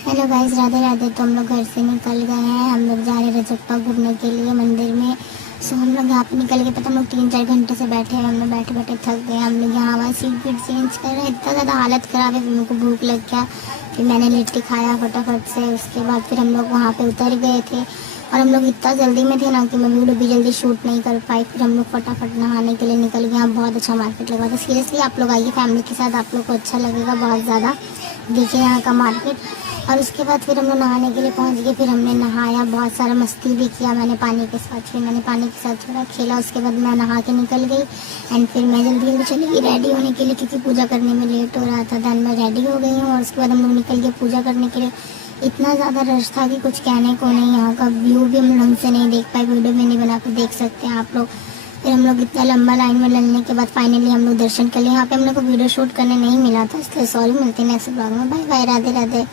Hello guys, Radhe Radhe. तो हम लोग घर से निकल गए हैं। हम लोग जा रहे हैं रजप्पा घूमने के लिए मंदिर में। सो हम लोग यहाँ पे निकल गए। पता हम लोग 3-4 घंटे से बैठे हैं। हम लोग बैठे बैठे थक गए। हम लोग यहाँ वहाँ सीट वीट चेंज कर रहे हैं। इतना ज़्यादा हालत ख़राब है। फिर मेरे को भूख लग गया। फिर मैंने लिट्टी खाया फटाफट से। उसके बाद फिर हम लोग वहाँ पर उतर गए थे। और हम लोग इतना जल्दी में थे ना कि मैं वीडियो भी जल्दी शूट नहीं कर पाई। फिर हम लोग फटाफट नहाने के लिए निकल गए। यहाँ बहुत अच्छा मार्केट लगा था। सीरियसली आप लोग आइए फैमिली के साथ, आप लोग को अच्छा लगेगा बहुत ज़्यादा। देखिए यहाँ का मार्केट। और उसके बाद फिर हम लोग नहाने के लिए पहुंच गए। फिर हमने नहाया, बहुत सारा मस्ती भी किया मैंने पानी के साथ। फिर मैंने पानी के साथ थोड़ा खेला। उसके बाद मैं नहा के निकल गई। एंड फिर मैं जल्दी जल्दी चली गई रेडी होने के लिए, क्योंकि पूजा करने में लेट हो रहा था। देन मैं रेडी हो गई हूँ और उसके बाद हम लोग निकल गए पूजा करने के लिए। इतना ज़्यादा रश था कि कुछ कहने को नहीं। यहाँ का व्यू भी हम ढंग से नहीं देख पाए, वीडियो में नहीं बना के देख सकते हैं आप लोग। फिर हम लोग इतना लंबा लाइन में लगने के बाद फाइनली हम लोग दर्शन कर लिए। यहाँ पे हम लोग को वीडियो शूट करने नहीं मिला था, इसलिए सॉरी। मिलते हैं नेक्स्ट ब्लॉग में। Bye bye, Radhe Radhe.